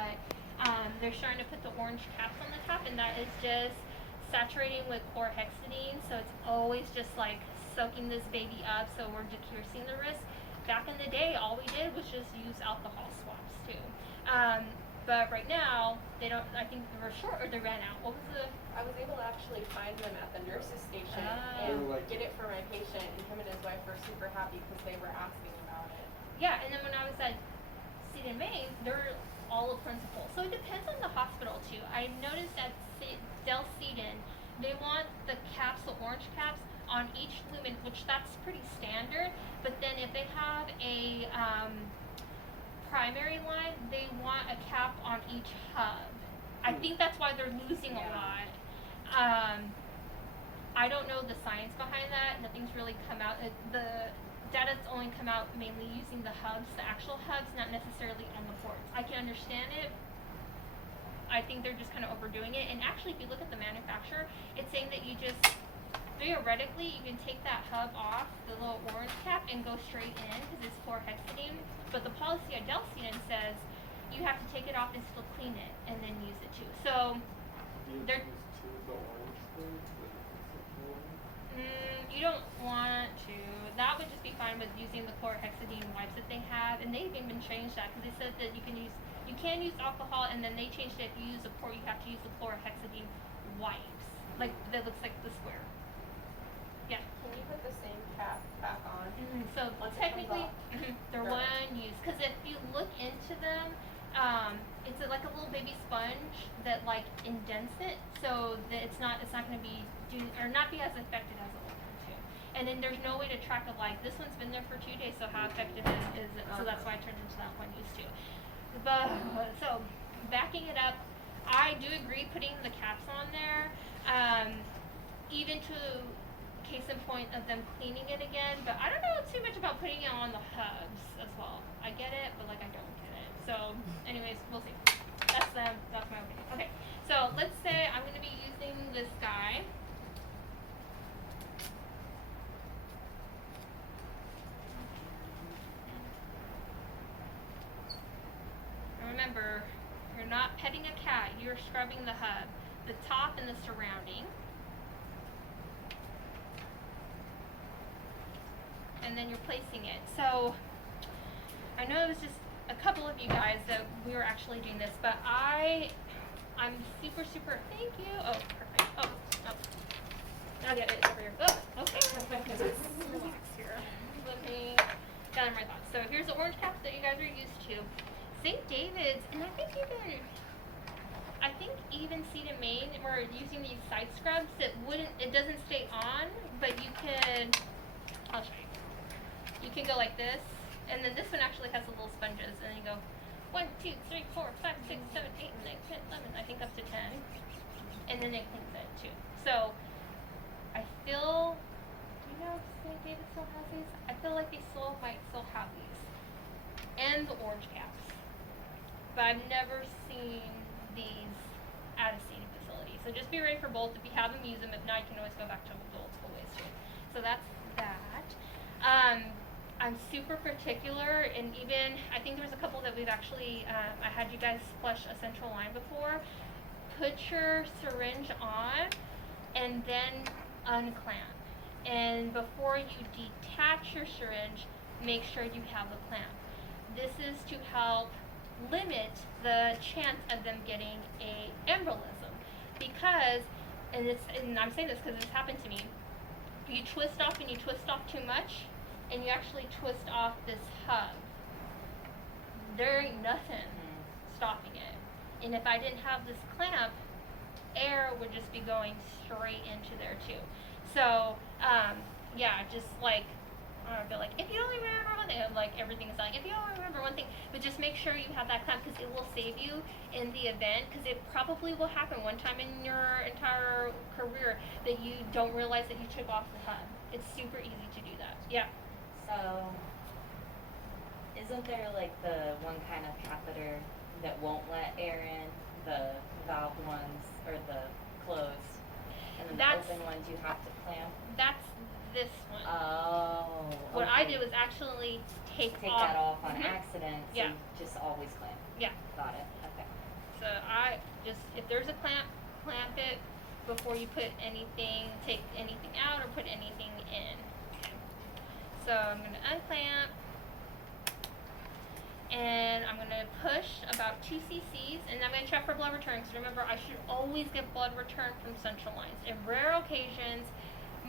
but they're starting to put the orange caps on the top, and that is just saturating with chlorhexidine, so it's always just like soaking this baby up, so we're decreasing the risk. Back in the day, all we did was just use alcohol swabs too. But right now, they don't, I think they were short or they ran out. What was the? I was able to actually find them at the nurse's station and get it for my patient, and him and his wife were super happy because they were asking about it. Yeah, and then when I was at Cedar Maine, they're all a principal. So it depends on the hospital too. I noticed at Del Cedar, they want the caps, the orange caps, on each lumen, which that's pretty standard. But then if they have a primary line, they want a cap on each hub. I think that's why they're losing a lot. I don't know the science behind that. Nothing's really come out. The data's only come out mainly using the hubs, the actual hubs, not necessarily on the ports. I can understand it. I think they're just kind of overdoing it. And actually, if you look at the manufacturer, it's saying that you just, theoretically, you can take that hub off, the little orange cap, and go straight in because it's chlorhexidine. But the policy at Delcian says you have to take it off and still clean it and then use it too. So they're. You don't want to. That would just be fine with using the chlorhexidine wipes that they have, and they've even changed that because they said that you can use alcohol, and then they changed it. If you use a port, you have to use the chlorhexidine wipes, like that looks like the square. Yeah. Can you put the same cap back on? So technically, they're one use. Because if you look into them, it's like a little baby sponge that like indents it, so that it's not going to be not be as effective as the old one too. And then there's no way to track of like this one's been there for 2 days, so how effective is it? So that's why I turned into that one use too. But so backing it up, I do agree putting the caps on there, even to case in point of them cleaning it again. But I don't know too much about putting it on the hubs as well. I get it, but like I don't get it. So anyways, we'll see. That's my opinion. Okay, so let's say I'm going to be using this guy. Remember, you're not petting a cat, you're scrubbing the hub, the top and the surrounding. And then you're placing it. So, I know it was just a couple of you guys that we were actually doing this, but I'm super, thank you. Oh, perfect. Oh. I'll get it over here. Oh, okay. Relax here. Let me gather my thoughts. So here's the orange caps that you guys are used to. St. David's, and I think even Cedar Maine, we're using these side scrubs that it doesn't stay on, but you can, I'll show you. You can go like this, and then this one actually has the little sponges, and you go 1, 2, 3, 4, 5, 6, 7, 8, 9, 10, 11, I think up to 10, and then it cleans it too. So, I feel, do you know if St. David still has these? I feel like they might still have these, and the orange caps. But I've never seen these at a seating facility. So just be ready for both. If you have them, use them. If not, you can always go back to the old school ways too. So that's that. I'm super particular, and even I think there was a couple that we've actually I had you guys flush a central line before. Put your syringe on and then unclamp. And before you detach your syringe, make sure you have the clamp. This is to help limit the chance of them getting a embolism, because, and I'm saying this because it's happened to me. You twist off and you twist off too much, and you actually twist off this hub. There ain't nothing stopping it. And if I didn't have this clamp, air would just be going straight into there too. So, yeah, just like, I feel like, if you only remember one thing, like everything is like, if you only remember one thing, but just make sure you have that clamp, because it will save you in the event, because it probably will happen one time in your entire career that you don't realize that you took off the hub. It's super easy to do that. Yeah. So, isn't there like the one kind of catheter that won't let air in, the valve ones, or the closed, and then the open ones you have to clamp? That's this one. Oh. What I did was actually take that off on accident, so yeah. you just always clamp. Yeah. Got it. Okay. So I just, if there's a clamp, clamp it before you put anything, take anything out or put anything in. Okay. So I'm going to unclamp. And I'm going to push about 2 cc's, and I'm going to check for blood return, because remember, I should always get blood return from central lines. In rare occasions,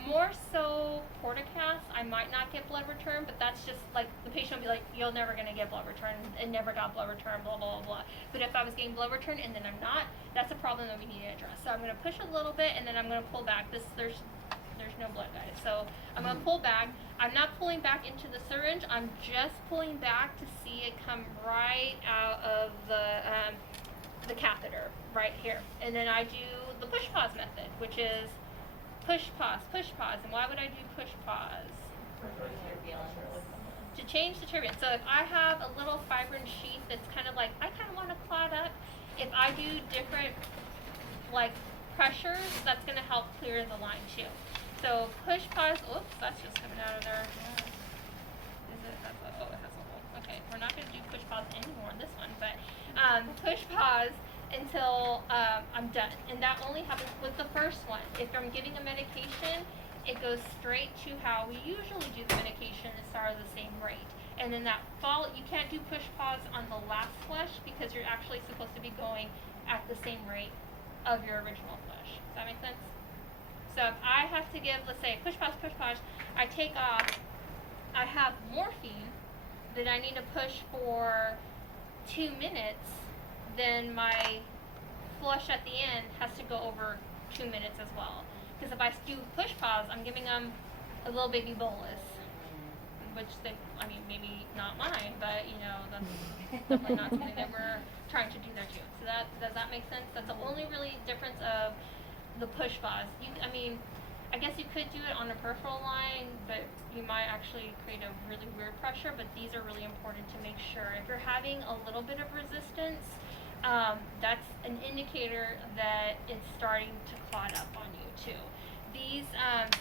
more so portacasts, I might not get blood return, but that's just like, the patient will be like, you're never going to get blood return, and never got blood return, blah, blah, blah, blah. But if I was getting blood return and then I'm not, that's a problem that we need to address. So I'm going to push a little bit, and then I'm going to pull back. There's no blood, guys. So I'm going to pull back. I'm not pulling back into the syringe. I'm just pulling back to see it come right out of the catheter right here. And then I do the push pause method, which is push pause. And why would I do push pause? To change the turbulence. So if I have a little fibrin sheath that's kind of like, I kind of want to clot up, if I do different like pressures, that's going to help clear the line too. So push pause. Oops, that's just coming out of there. Is it? That's a, oh, it has a hole. Okay, we're not going to do push pause anymore on this one, but push pause until I'm done. And that only happens with the first one. If I'm giving a medication, it goes straight to how we usually do the medication as far as the same rate. And then that you can't do push pause on the last flush because you're actually supposed to be going at the same rate of your original flush. Does that make sense? So if I have to give, let's say, push pause, I take off, I have morphine that I need to push for 2 minutes, then my flush at the end has to go over 2 minutes as well. Because if I do push pause, I'm giving them a little baby bolus, which they, I mean, maybe not mine, but you know, that's definitely not something that we're trying to do there too. So does that make sense? That's the only really difference of the push pause. I mean, I guess you could do it on a peripheral line, but you might actually create a really weird pressure, but these are really important to make sure. If you're having a little bit of resistance, that's an indicator that it's starting to clot up on you too. These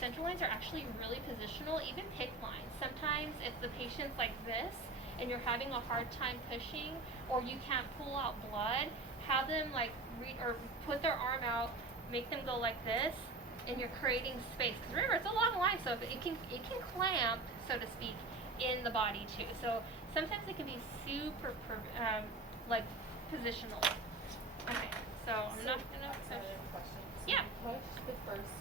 central lines are actually really positional, even PICC lines. Sometimes if the patient's like this and you're having a hard time pushing or you can't pull out blood, have them like or put their arm out, make them go like this, and you're creating space. Because remember, it's a long line, so it can clamp, so to speak, in the body too. So sometimes it can be super like positional. Okay, so I'm not gonna push. Question. Yeah. Push the first